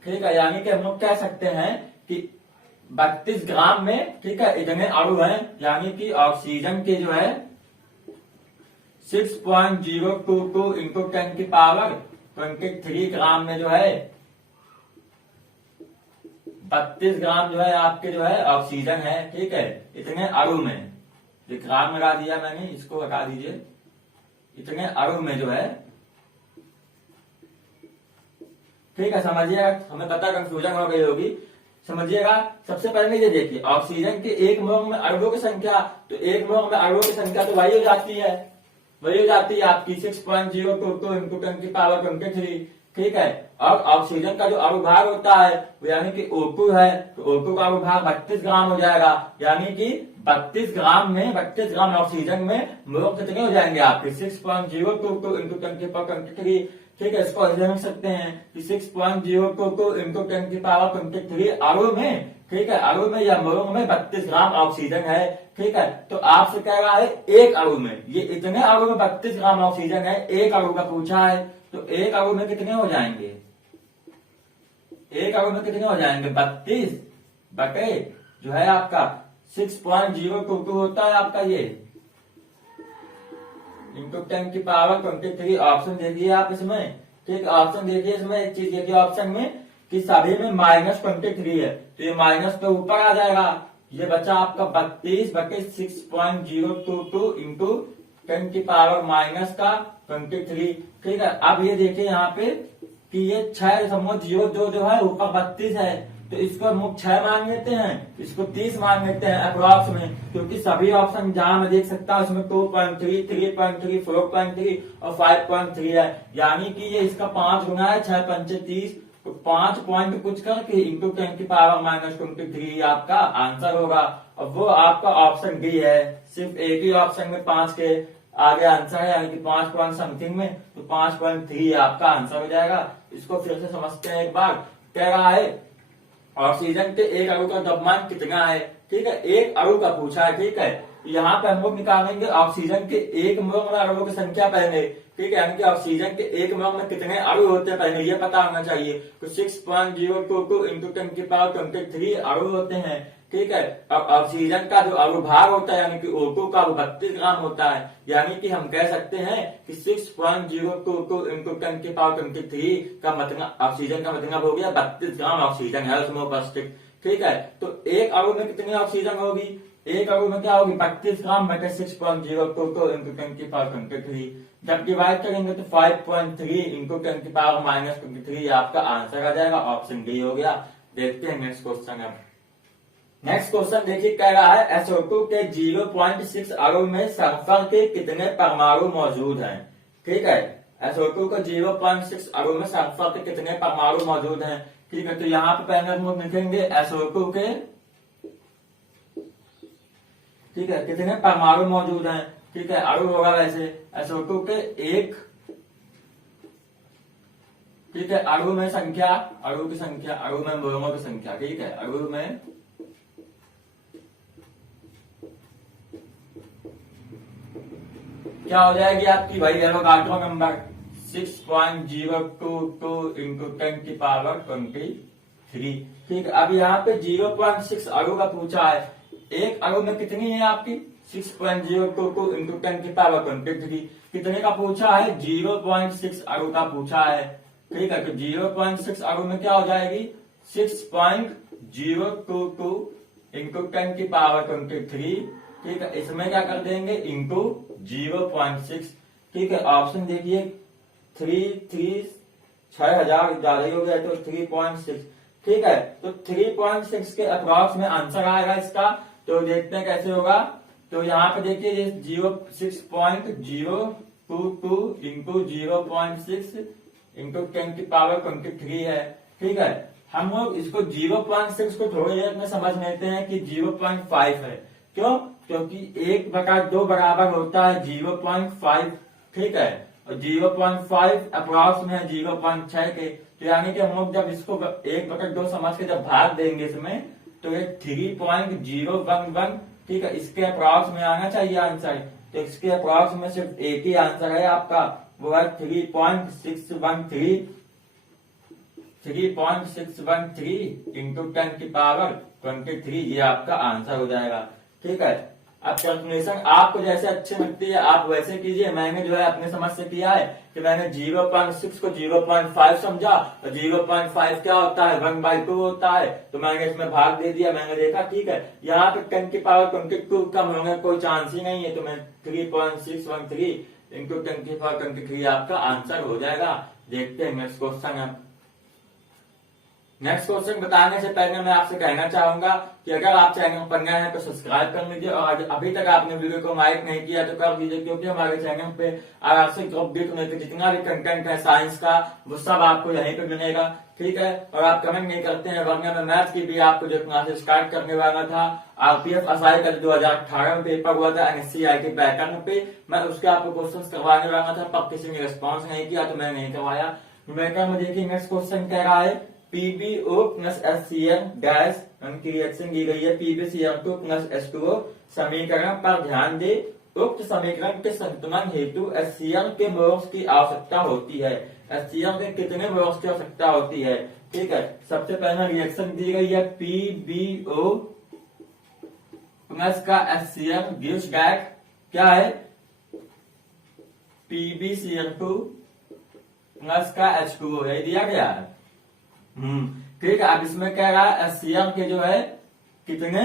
ठीक है। यानी कि हम लोग कह सकते हैं कि 32 ग्राम में, ठीक है, इतने अणु हैं, यानी कि ऑक्सीजन के जो है 6.022 × 10⁻23 ग्राम में जो है 32 ग्राम जो है आपके जो है ऑक्सीजन है, ठीक है, इतने अणु में। ये ग्राम लगा दिया मैंने, इसको हटा दीजिए। इतने अणु में जो है, ठीक है, समझिएगा, हमें पता कंफ्यूजन हो गई होगी, समझिएगा। सबसे पहले ये देखिए, ऑक्सीजन के 1 मोल में अणुओं की संख्या, तो 1 मोल में अणुओं की संख्या तो वही हो जाती है आपकी 6.022 × 10⁻23, ठीक है। और ऑक्सीजन का जो अणु भार होता है वो यानी कि O2 है, तो O2 का अणु भार 32 ग्राम हो जाएगा, यानी कि 32 ग्राम ऑक्सीजन में मोल कितने हो जाएंगे आपके 6.022 × 10⁻23, ठीक है। इसको ऐसे लिख सकते हैं कि 6.022 × 10⁻23 अणु में, ठीक है, अणु में या मोल में 32 ग्राम ऑक्सीजन है, ठीक है। तो आपसे कह रहा है एक अणु में, ये इतने अणु में 32 ग्राम ऑक्सीजन है, एक अणु का पूछा है, तो एक अणु में कितने हो जाएंगे, एक अणु में कितने हो जाएंगे 32 बटे जो है आपका 6.022 होता है आपका ये × 10⁻23। ऑप्शन देखिए आप इसमें, ठीक, ऑप्शन देखिए इसमें एक चीज देखिए ऑप्शन में कि सभी में -23 है, तो ये माइनस तो ऊपर आ जाएगा, ये बचा आपका 32 बटे 6.022 × 10⁻⁻23, ठीक है। अब ये देखिए यहाँ पे कि ये 6.02 जो है ऊपर 32 है, तो इसको हम 6 मान लेते हैं, इसको 30 मान लेते हैं अप्रॉक्स में, क्योंकि सभी ऑप्शन जहां मैं देख सकता हूँ उसमें 2.3, 3.3, 4.3 और 5.3 है, यानी कि ये इसका 5 गुना है, 6 पंचे 30, तो 5 पॉइंट कुछ करके इंटू 10 की पावर -23 आपका आंसर होगा। और वो आपका ऑप्शन डी है, सिर्फ एक ही ऑप्शन में 5 के आगे आंसर है, यानी कि 5 पॉइंट समथिंग में, तो 5.3 आपका आंसर हो जाएगा। इसको फिर से समझते हैं एक बार। कह रहा है ऑक्सीजन के एक अणु का द्रव्यमान कितना है, ठीक है, एक अणु का पूछा है, ठीक है। यहाँ पे हम लोग निकालेंगे ऑक्सीजन के एक मोल में अणुओं की संख्या पहले, ठीक है, यानी कि ऑक्सीजन के एक मोल में कितने अणु होते हैं पहले ये पता होना चाहिए। तो 6.022 इंटू 10 की पावर 23 अणु होते हैं, ठीक है। अब ऑक्सीजन का जो अणु भार होता है यानी कि O2 का, वो 32 ग्राम होता है, यानी कि हम कह सकते हैं कि 6.022 इंटू 10 की पावर 23 का मतलब ऑक्सीजन का मतलब हो गया 32 ग्राम ऑक्सीजन है उसमें उपस्थित, ठीक है। तो एक अणु में कितनी ऑक्सीजन होगी, एक अणु में क्या होगी 32 ग्राम बटे 6.022 इंटू 10 की पावर 23। जब डिवाइड करेंगे तो 5.3 इंटू 10 की पावर -23 आपका आंसर आ जाएगा, ऑप्शन डी हो गया। देखते हैं नेक्स्ट क्वेश्चन है। नेक्स्ट क्वेश्चन देखिए, कह रहा है SO2 के 0.6 अणु में सल्फर के कितने परमाणु मौजूद हैं, ठीक है। SO2 के 0.6 अणु में सल्फर के कितने परमाणु मौजूद हैं, ठीक है। तो यहाँ पे पहले हम लोग लिखेंगे SO2 के, ठीक है, कितने परमाणु मौजूद हैं, ठीक है, अणु होगा वैसे SO2 के एक, ठीक है, अणु में संख्या, अणु की संख्या, अणु में मोलमों की संख्या, ठीक है, अणु में क्या हो जाएगी आपकी भाई एवोगाड्रो नंबर 6.022 इंटू 10 की पावर 23, ठीक है। अब यहाँ पे 0.6 अणु का पूछा है, एक अणु में कितनी है आपकी 6.022 इंटू 10 की पावर 23, कितने का पूछा है 0.6 अणु का पूछा है, ठीक है। तो 0.6 अणु में क्या हो जाएगी 6.022 इंटू 10 की पावर 23, ठीक है। इसमें क्या कर देंगे इंटू 0.6, ठीक है। ऑप्शन देखिए 6,000 ज्यादा ही हो गया, तो 3.6, ठीक है। तो 3.6 के अप्रॉक्स में आंसर आएगा इसका। तो देखते हैं कैसे होगा। तो यहाँ पे देखिए ये 6.022 इंटू 0.6 इंटू 10 की पावर 23 है, ठीक है। हम लोग इसको 0.6 को थोड़ी देर में समझ लेते हैं कि 0.5 है, क्यों, क्योंकि 1/2 बराबर होता है 0.5, ठीक है, और 0.5 अप्रॉक्स में 0.6 के, तो यानी कि हम लोग जब इसको 1/2 समझ के जब भाग देंगे इसमें, तो ये 3.011, ठीक है, इसके अप्रॉक्स में आना चाहिए आंसर। तो इसके अप्रॉक्स में सिर्फ एक ही आंसर है आपका, वो है 3.613 इंटू 10 की पावर 23, ये आपका आंसर हो जाएगा, ठीक है। अब कैलकुलेशन आपको जैसे अच्छी लगती है आप वैसे कीजिए। मैंने जो है अपने समझ से किया है कि मैंने 0.6 को 0.5 समझा, और 0.5 क्या होता है 1/2 होता है, तो मैंने इसमें भाग दे दिया। मैंने देखा ठीक है यहाँ पे 10 की पावर 22 कम होने कोई चांस ही नहीं है, तो मैं 3.613 इंटू 10 की पावर 23 आपका आंसर हो जाएगा। देखते हैं नेक्स्ट क्वेश्चन है। नेक्स्ट क्वेश्चन बताने से पहले मैं आपसे कहना चाहूंगा कि अगर आप चैनल पर नए हैं तो सब्सक्राइब कर लीजिए, और अभी तक आपने वीडियो को लाइक नहीं किया तो कर दीजिए, क्योंकि हमारे चैनल पे आर्थिक अपडेट में जितना भी कंटेंट है साइंस का वो सब आपको यहीं पे मिलेगा, ठीक है। और आप कमेंट नहीं करते हैं, वरना मैं मैथ की भी आपको जो क्लासेस स्टार्ट करने वाला था, RPF असाई का 2018 में पेपर हुआ था NSCI के पैटर्न पे, मैं उसके आपको क्वेश्चन करवाने वाला था, पर किसी ने रिस्पॉन्स नहीं किया तो मैं नहीं करवाया। देखिए नेक्स्ट क्वेश्चन कह रहा है PbO प्लस HCl गैस उनकी रिएक्शन दी गई है PbCl2 प्लस H2O समीकरण पर ध्यान दे। उक्त समीकरण के संतुलन हेतु HCl के मोल्स की आवश्यकता होती है। HCl के कितने मोल्स की आवश्यकता होती है, ठीक है। सबसे पहले रिएक्शन दी गई है PbO प्लस का HCl गिव्स बैक क्या है PbCl2 प्लस का H2O, यही दिया गया है। ठीक है। अब इसमें कह रहा है HCl के जो है कितने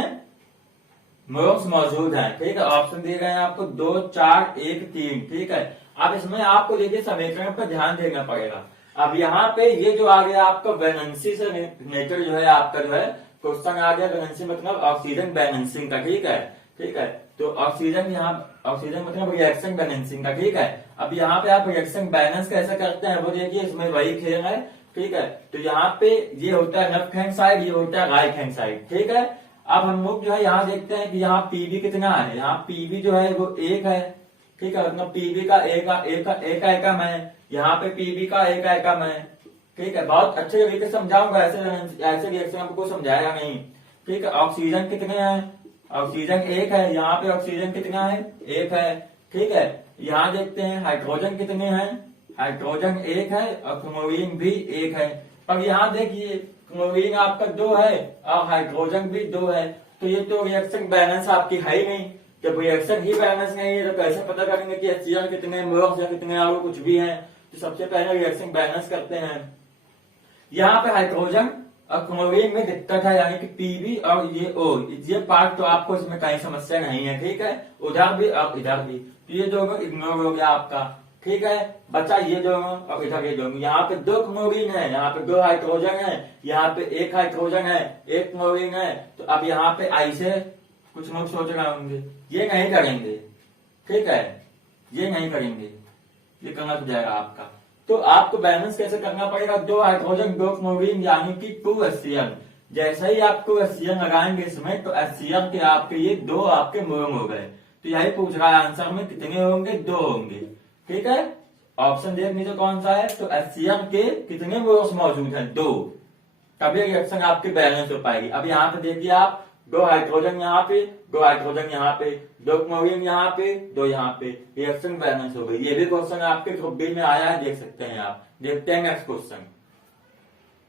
मोल्स मौजूद हैं, ठीक है। ऑप्शन दिए गए हैं आपको 2, 4, 1, 3, ठीक है। अब इसमें आपको देखिए समीकरण पर ध्यान देना पड़ेगा। अब यहाँ पे ये जो आ गया आपका वैलेंसी से रिलेटेड जो है आपका जो है क्वेश्चन आ गया। वैलेंसी मतलब ऑक्सीजन बैलेंसिंग का, ठीक है, ठीक है। तो ऑक्सीजन यहाँ ऑक्सीजन मतलब रिएक्शन बैलेंसिंग का, ठीक है। अब यहाँ पे आप रिएक्शन बैलेंस कैसे करते हैं वो देखिए, इसमें वही खेल है, ठीक है। तो यहाँ पे ये होता है लेफ्ट हैंड साइड, ये होता है राइट हैंड साइड, ठीक है। अब हम लोग जो है यहाँ देखते हैं कि यहाँ पीवी कितना है। यहाँ पीवी जो है वो 1 है, ठीक है, मतलब पीवी का एक एकम है। यहाँ पे पीवी का एक एकम है, ठीक है। बहुत अच्छे तरीके से समझाऊंगा, ऐसे रिएक्शन आपको समझाया नहीं, ठीक है। ऑक्सीजन कितने हैं, ऑक्सीजन 1 है। यहाँ पे ऑक्सीजन कितना है, 1 है, ठीक है। यहाँ देखते हैं हाइड्रोजन कितने हैं, हाइड्रोजन 1 है और क्लोरीन भी 1 है। अब यहाँ देखिए क्लोरीन आपका 2 है और हाइड्रोजन भी 2 है। तो ये तो रिएक्शन बैलेंस आपकी है ही नहीं। जब रिएक्शन ही बैलेंस नहीं है तो कैसे पता करेंगे कि HCl कितने मोल्स या कितने और कुछ भी है। तो सबसे पहले रिएक्शन बैलेंस करते हैं। यहाँ पे हाइड्रोजन और क्लोरीन में दिक्कत है, यानी कि पीवी और ये O, ये पार्ट तो आपको इसमें कहीं समस्या नहीं है, ठीक है। उधर भी और इधर भी, तो ये दोनों इग्नोर हो गया आपका, ठीक है। बचा ये दोनों और इधर ये दोनों। यहाँ पे 2 क्लोरीन है, यहाँ पे 2 हाइड्रोजन है, यहाँ पे 1 हाइड्रोजन है, 1 क्लोरीन है। तो अब यहाँ पे ऐसे कुछ लोग सोच रहे होंगे ये नहीं करेंगे, ठीक है, ये नहीं करेंगे, ये करना तो जाएगा आपका। तो आपको बैलेंस कैसे करना पड़ेगा, 2 हाइड्रोजन 2 क्लोरीन यानी कि 2 HCl। जैसे ही आप 2 HCl लगाएंगे इसमें तो HCl के आपके ये 2 आपके मोल हो गए। तो यही पूछ रहा है आंसर में, कितने होंगे, 2 होंगे, ठीक है। ऑप्शन देख नीचे कौन सा है, तो HCl के कितने मोल्स मौजूद हैं, 2। तभी रिएक्शन आपकी बैलेंस हो पाएगी। अब यहाँ पे देखिए आप 2 हाइड्रोजन यहाँ पे, 2 हाइड्रोजन यहाँ पे, 2 क्लोरीन यहाँ पे, 2 यहाँ पे, रिएक्शन बैलेंस हो गई। ये भी क्वेश्चन आपके ग्रुप बी में आया है, देख सकते हैं आप। देखते हैं नेक्स्ट क्वेश्चन।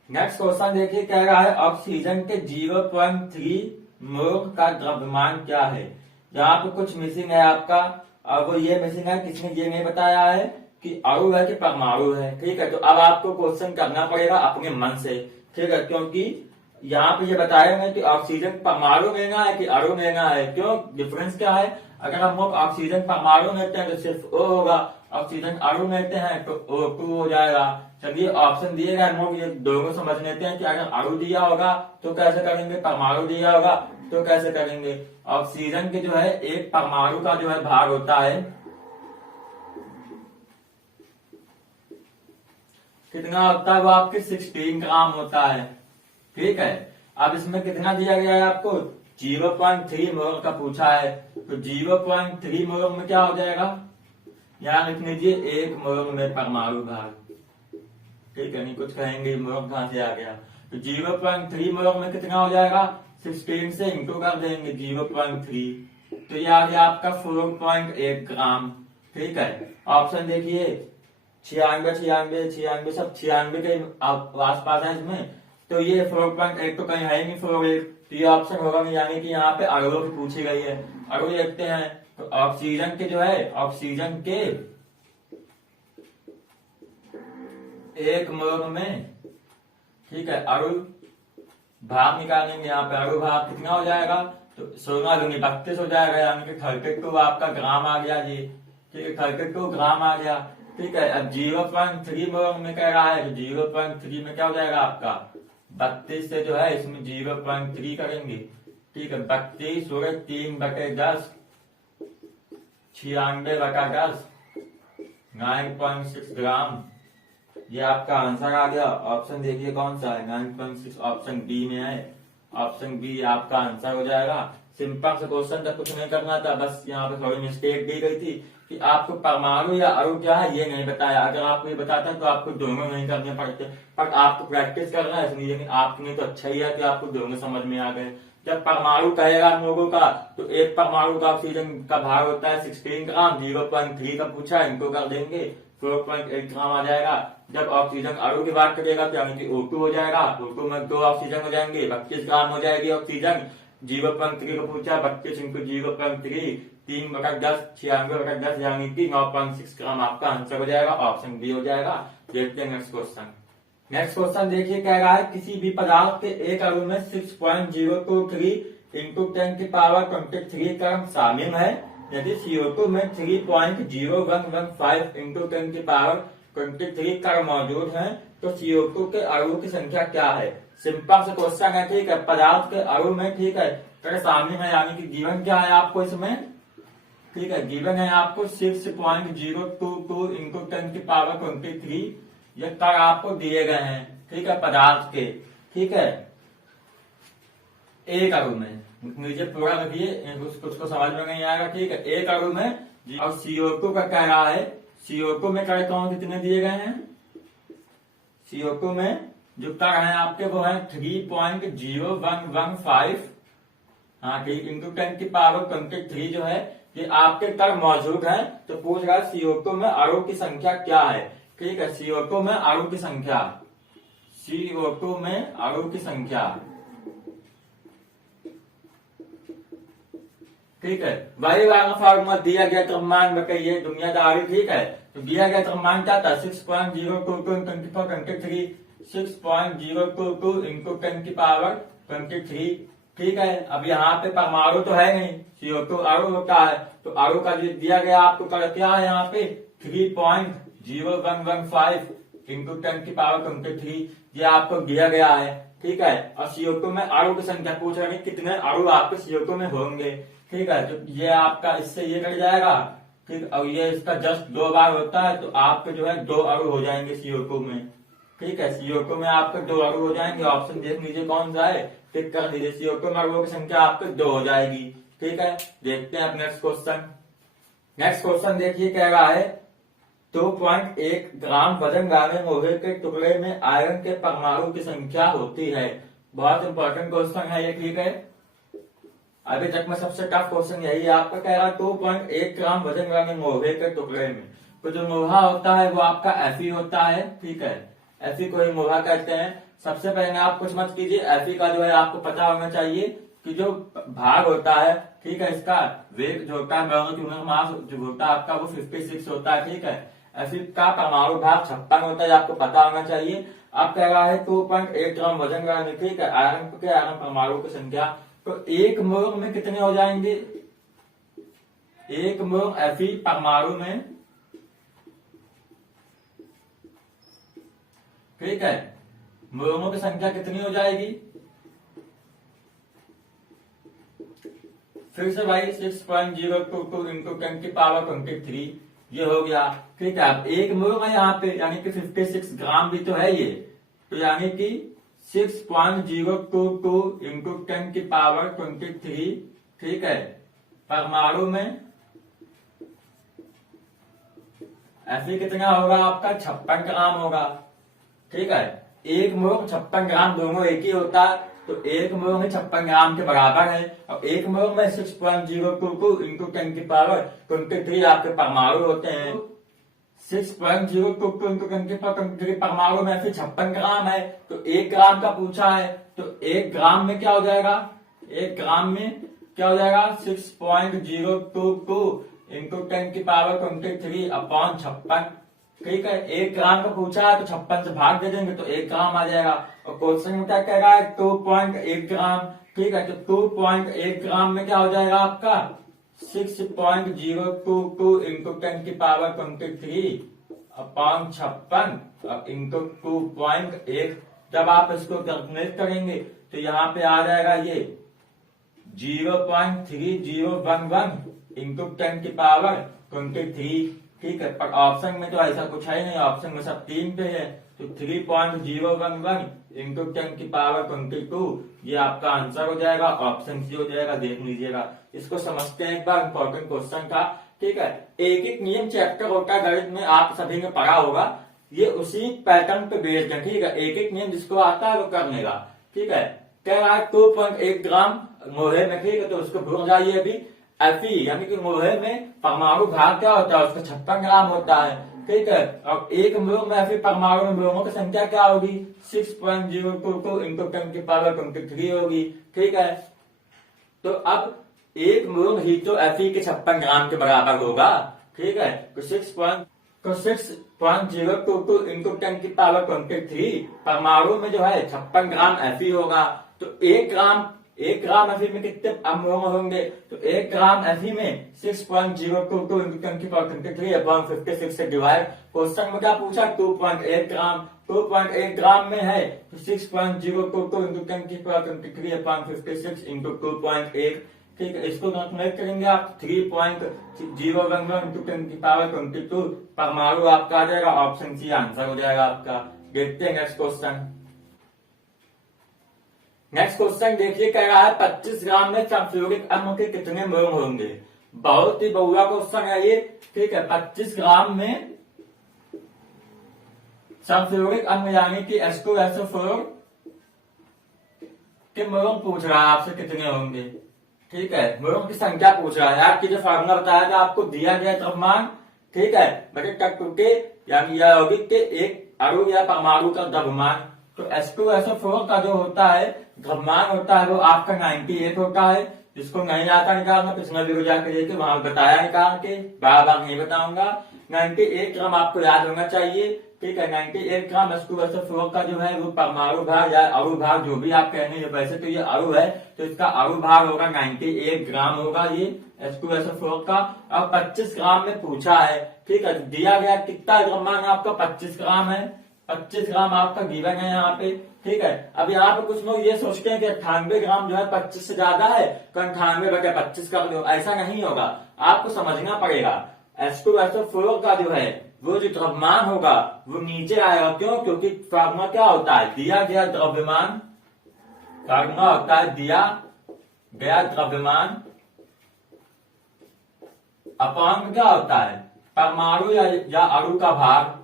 नेक्स्ट क्वेश्चन देखिए क्या रहा है, ऑक्सीजन के 0.3 मोल का द्रव्यमान क्या है। यहाँ पे कुछ मिसिंग है आपका, और वो ये मिसिंग है, किसने ये नहीं बताया है कि अणु है कि परमाणु है, ठीक है। तो अब आपको क्वेश्चन करना पड़ेगा अपने मन से, ठीक है, क्योंकि यहाँ पे ये बताएंगे कि ऑक्सीजन परमाणु लेना है कि अणु लेना है। क्यों, डिफरेंस क्या है, अगर हम लोग ऑक्सीजन परमाणु लेते हैं तो सिर्फ O होगा, ऑक्सीजन अणु लेते हैं तो O2 हो जाएगा। चलिए ऑप्शन दिए गए, हम लोग ये दोनों समझ लेते हैं कि अगर अणु दिया होगा तो कैसे करेंगे, परमाणु दिया होगा तो कैसे करेंगे। ऑक्सीजन के जो है एक परमाणु का जो है भाग होता है, कितना होता है वो आपके 16 ग्राम होता है, ठीक है। अब इसमें कितना दिया गया है आपको, 0.3 मोल का पूछा है। तो 0.3 मोल में क्या हो जाएगा, यहाँ लिख लीजिए 1 मोल में परमाणु भाग, ठीक है। नहीं कुछ कहेंगे मोल कहां से आ गया, तो 0.3 मोल में कितना हो जाएगा, 16 से इंटू कर देंगे 0.3, तो ये आ गया आपका 4.1 ग्राम, ठीक है। ऑप्शन देखिए 96 सब 96 के आस पास है इसमें। तो ये 4.1 तो कहीं है नहीं, 4.1, तो ये ऑप्शन होगा नहीं, यानी कि यहाँ पे अणु की पूछी गई है। अणु देखते हैं, तो ऑक्सीजन के जो है, ऑक्सीजन के 1 मोल में, ठीक है, अणु भाग निकालेंगे। यहाँ पे अणु भाग कितना हो जाएगा, तो 16 दूनी 32 हो जाएगा, यानी कि 32 आपका ग्राम आ गया जी, ठीक है, 32 ग्राम आ गया, ठीक है। अब 0.3 मोल में कह रहा है, तो 0.3 में क्या हो जाएगा आपका 32 से जो है इसमें 0.3 करेंगे, ठीक है। 32 और 3/10, 96/10, 9.6 ग्राम, ये आपका आंसर आ गया। ऑप्शन देखिए कौन सा है, 9.6 ऑप्शन बी में है। ऑप्शन बी आपका आंसर हो जाएगा। सिंपल से क्वेश्चन था, कुछ नहीं करना था, बस यहाँ पे थोड़ी मिस्टेक दी गई थी कि आपको परमाणु या अणु क्या है ये नहीं बताया। अगर आपको ये बताता तो आपको दोनों नहीं करने पड़ते, पर आपको प्रैक्टिस करना है इसलिए, लेकिन आपके लिए तो अच्छा ही है कि आपको दोनों समझ में आ गए। जब परमाणु कहेगा हम लोगों का, तो एक परमाणु का ऑक्सीजन का भाग होता है 16 ग्राम, 0.3 का पूछा, इनको कर देंगे 4.8 ग्राम आ जाएगा। जब ऑक्सीजन अणु की बात करेगा तो यानी कि O2 हो जाएगा, O2 में 2 ऑक्सीजन हो जाएंगे, 25 ग्राम हो जाएगी ऑक्सीजन। 0.3 को पूछा, 25 इंटू 0.3, 3/10, 96/10, यानी कि 9.6 ग्राम आपका आंसर हो जाएगा। ऑप्शन बी हो जाएगा। देखते हैं नेक्स्ट क्वेश्चन। नेक्स्ट क्वेश्चन देखिए कह रहा है, किसी भी पदार्थ के एक अणु में 6.023 इंटू 10⁻23 क्रम शामिल है, यदि CO2 में 3.0115 इंटू 10⁻ 23 कण मौजूद हैं तो CO2 के अणुओं की संख्या क्या है। सिंपल से क्वेश्चन है, ठीक है। पदार्थ के अणु में, ठीक है, कण सामने है, यानी कि गिवन क्या है आपको इसमें, ठीक है, गिवन है आपको 6.022 इंटू 10⁻23 ये कण आपको दिए गए हैं, ठीक है, पदार्थ के, ठीक है, एक अणु में। नीचे पूरा रखिए, कुछ समझ में नहीं आएगा, ठीक है। एक अणु में और CO2 का कह रहा है, CO2 में कण कौन कितने दिए गए हैं, CO2 में जो कण है आपके वो है 3.0115, हाँ ठीक, इंटू 10⁻23 जो है ये आपके कण मौजूद है। तो पूछ रहा है CO2 में अणु की संख्या क्या है, ठीक है, CO2 में अणु की संख्या, CO2 में अणु की संख्या, ठीक है। वही वाला फॉर्मूला दिया गया द्रव्यमान बताइए दुनियादारी, ठीक है। तो दिया गया द्रव्यमान क्या था, 6.022 इंटू 10⁻23, 6.022 इंटू 10⁻23, ठीक है। अब यहाँ पे परमाणु तो है नहीं, CO2 अणु होता है, तो अणु का जो दिया गया आपको कण क्या है यहाँ पे 3.0115 इंटू 10⁻23 ये आपको दिया गया है, ठीक है। और CO2 में अणु की संख्या पूछ रहे हैं कितने अणु आपके CO2 में होंगे, ठीक है। तो ये आपका इससे ये कट जाएगा, ठीक, और ये इसका जस्ट 2 बार होता है तो आपके जो है 2 अणु हो जाएंगे CO2 में, ठीक है। CO2 में आपके 2 अणु हो जाएंगे। ऑप्शन देख लीजिए कौन सा है, टिक कर दीजिए। CO2 में अणुओं की संख्या आपके 2 हो जाएगी, ठीक है। देखते हैं अब नेक्स्ट क्वेश्चन। नेक्स्ट क्वेश्चन देखिए, कह रहा है 2.1 ग्राम वजन वाले लोहे के टुकड़े में आयरन के परमाणु की संख्या होती है। बहुत इंपॉर्टेंट क्वेश्चन है ये, ठीक है। अभी तक में सबसे टफ क्वेश्चन यही है आपका, कह रहा है 2.1 ग्राम वजन वाले लोहे के टुकड़े में, तो जो लोहा होता है वो आपका Fe होता है, ठीक है। Fe को ही लोहा कहते हैं। सबसे पहले आप कुछ मत कीजिए, Fe का जो है आपको पता होना चाहिए कि जो भाग होता है, ठीक है, इसका वेग जो होता है मोलिक्यूलर मास जो होता है आपका वो 56 होता है, ठीक है। Fe का परमाणु भाग 56 होता है, आपको पता होना चाहिए। अब कह रहा है 2.1 ग्राम वजन वाले, ठीक है, आयरन परमाणु की संख्या, तो एक मोल में कितने हो जाएंगे, एक मोल Fe परमाणु में, ठीक है, मोलों की संख्या कितनी हो जाएगी, फिर से भाई 6.022 इंटू 10⁻23 ये हो गया, ठीक है। अब एक मोल है यहाँ पे, यानी कि 56 ग्राम भी तो है ये, तो यानी कि 6.022 इंटू 10⁻23, ठीक है, परमाणु में Fe कितना होगा आपका 56 ग्राम होगा, ठीक है। एक मोल 56 ग्राम दोनों एक ही होता है, तो एक मोल में 56 ग्राम के बराबर है, और एक मोल में 6.022 इंटू 10⁻23 आपके परमाणु होते हैं। 6.022 इंटू 10⁻23 परमाणु में फिर 56 ग्राम है, तो 1 ग्राम का पूछा है, तो 1 ग्राम में क्या हो जाएगा, 1 ग्राम में क्या हो जाएगा 6.022 इंटू 10⁻23 अपॉन 56, ठीक है। 1 ग्राम का पूछा है तो 56 से भाग दे देंगे तो 1 ग्राम आ जाएगा। और क्वेश्चन में क्या कह रहा है 2.1 ग्राम, ठीक है, तो 2.1 ग्राम में क्या हो जाएगा आपका 6.022 इंटू 10⁻23 अपॉन 56 अब इंटू 2.1, जब आप इसको कैलकुलेट करेंगे तो यहाँ पे आ जाएगा ये 0.3011 इंटू 10⁻23, ठीक है। पर ऑप्शन में तो ऐसा कुछ है नहीं, ऑप्शन में सब 3 पे है, तो 3.011 इंटू 10⁻22 ये आपका आंसर हो जाएगा, ऑप्शन सी हो जाएगा। देख लीजिएगा, इसको समझते हैं एक बार, इंपॉर्टेंट क्वेश्चन था, ठीक है। एक एक नियम चैप्टर होता है गणित में, आप सभी ने पढ़ा होगा, ये उसी पैटर्न पे बेस्ड है, ठीक है। एक एक नियम जिसको आता है वो कर लेगा, ठीक है। कह रहा है 2.1 ग्राम लोहे में, ठीक है, तो उसको भूल जाइए अभी। Fe यानी कि लोहे में परमाणु भाग क्या होता है, उसका 56 ग्राम होता है, ठीक है। और एक मोल में Fe परमाणु में मोलों की संख्या क्या होगी 6.022 इंटू 10⁻23 होगी, ठीक है। तो अब एक मोल ही तो Fe के 56 ग्राम के बराबर होगा, ठीक है। तो 6.022 इंटू 10⁻23 परमाणु में जो है 56 ग्राम Fe होगा, तो 1 ग्राम 1 ग्राम एफी में कितने मोल होंगे, तो 1 ग्राम एफी में 6.022 इंटू 10⁻23 अपॉन 56 से डिवाइड। क्वेश्चन में क्या पूछा, 2.8 ग्राम, 2.8 ग्राम में है तो 6.022 इंटू 10⁻23 अपॉन 56 इंटू 2.8। ठीक है, इसको कैलकुलेट करेंगे आप 3.011 इंटू 10⁻22 परमाणु आपका आ जाएगा। ऑप्शन सी आंसर हो जाएगा आपका। देखते हैं नेक्स्ट क्वेश्चन। नेक्स्ट क्वेश्चन देखिए, कह रहा है 25 ग्राम में सल्फ्यूरिक अम्ल के कितने मोल होंगे। बहुत ही बहुआ क्वेश्चन है ये। ठीक है, 25 ग्राम में सल्फ्यूरिक अम्ल यानी कि H2SO4 के मोल पूछ रहा है आपसे कितने होंगे। ठीक है, मोलों की संख्या पूछ रहा है। आपकी जो फार्मूला बताया था आपको दिया गया द्रव्यमान, ठीक है, बटे तत्व के यानी यौगिक के एक अणु या परमाणु का द्रव्यमान। तो H2SO4 का जो होता है द्रव्यमान होता है वो आपका 98 होता है। जिसको नहीं आता निकालना पिछला वीडियो जाकर देखिए, वहां बताया निकाल के, बार बार नहीं बताऊंगा। 98 ग्राम आपको याद होना चाहिए। ठीक है, 98 ग्राम H2SO4 का जो है वो परमाणु भार या अणु भार जो भी आप कहेंगे, वैसे तो ये अणु है तो इसका अणु भार होगा 98 ग्राम होगा ये H2SO4 का। और 25 ग्राम में पूछा है। ठीक है, दिया गया कितना द्रव्यमान आपका 25 ग्राम है, 25 ग्राम आपका गिवन है यहाँ पे। ठीक है, अब यहाँ पे कुछ लोग ये सोचते हैं कि 98 ग्राम जो है 25 से ज्यादा है तो 98/25 कर दो। ऐसा नहीं होगा, आपको समझना पड़ेगा। H2SO4 का जो है वो जो द्रव्यमान होगा वो नीचे आएगा। क्यों, क्योंकि फार्मूला क्या होता है, दिया गया द्रव्यमान, फार्मूला होता है दिया गया द्रव्यमान अपॉन क्या होता है परमाणु या अणु का भार।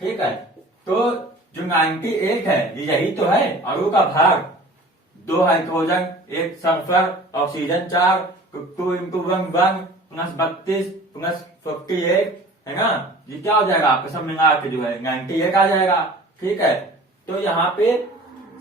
ठीक है, तो जो 98 है यही तो है अणु का भार। 2 hydrogen, 1 sulphur, oxygen 4, 2 into 1 1 plus 32 plus 48 है ना। ये क्या हो जाएगा आपका सब मिला के जो है 98 आ जाएगा। ठीक है, तो यहाँ पे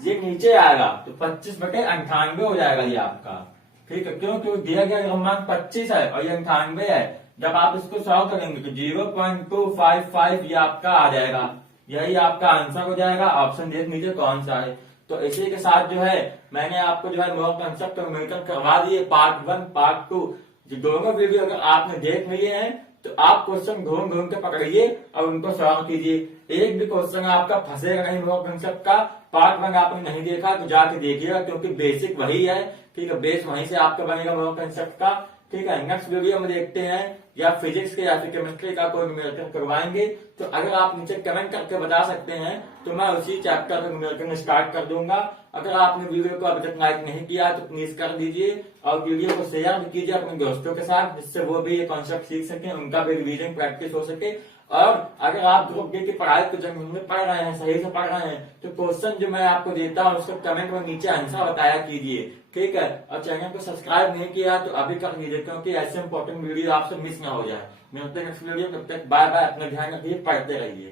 ये नीचे आएगा तो 25/98 हो जाएगा ये आपका। ठीक है, क्यों, क्योंकि दिया गया द्रव्यमान 25 है और ये 98 है। जब आप इसको सॉल्व करेंगे तो 0.255 ये आपका आ जाएगा। यही आपका आंसर हो जाएगा। ऑप्शन देख लीजिए कौन सा है। तो इसी के साथ जो है मैंने आपको जो है मोल कंसेप्ट मेंशन करवा दिए, पार्ट 1 पार्ट 2। जो दोनों वीडियो अगर आपने देख लिए हैं तो आप क्वेश्चन घूम घूम के पकड़िए और उनको सॉल्व कीजिए। एक भी क्वेश्चन आपका फंसेगा नहीं मोल कंसेप्ट का। पार्ट 1 आपने नहीं देखा तो जाके देखिएगा, क्योंकि बेसिक वही है। ठीक है, बेस वहीं से आपका बनेगा मोल कंसेप्ट का। ठीक है, नेक्स्ट वीडियो में देखते हैं या फिजिक्स के या फिर केमिस्ट्री का कोई न्यूमेरिकल करवाएंगे। तो अगर आप नीचे कमेंट करके बता सकते हैं तो मैं उसी चैप्टर का न्यूमेरिकल स्टार्ट कर दूंगा। अगर आपने वीडियो को अभी तक लाइक नहीं किया तो प्लीज कर दीजिए और वीडियो को शेयर भी कीजिए अपने दोस्तों के साथ, जिससे वो भी ये कॉन्सेप्ट सीख सके, उनका भी रिवीजन प्रैक्टिस हो सके। और अगर आप ग्रुप डी की पढ़ाई को जब में पढ़ रहे हैं, सही से पढ़ रहे हैं, तो क्वेश्चन जो मैं आपको देता हूँ उसको कमेंट में नीचे आंसर बताया कीजिए। ठीक है, और चैनल को सब्सक्राइब नहीं किया तो अभी कर लीजिए, क्योंकि ऐसे इंपॉर्टेंट वीडियो आपसे मिस ना हो जाए। मिलते हैं नेक्स्ट वीडियो, तब तक बाय बाय, अपना ध्यान रखिए, पढ़ते रहिए।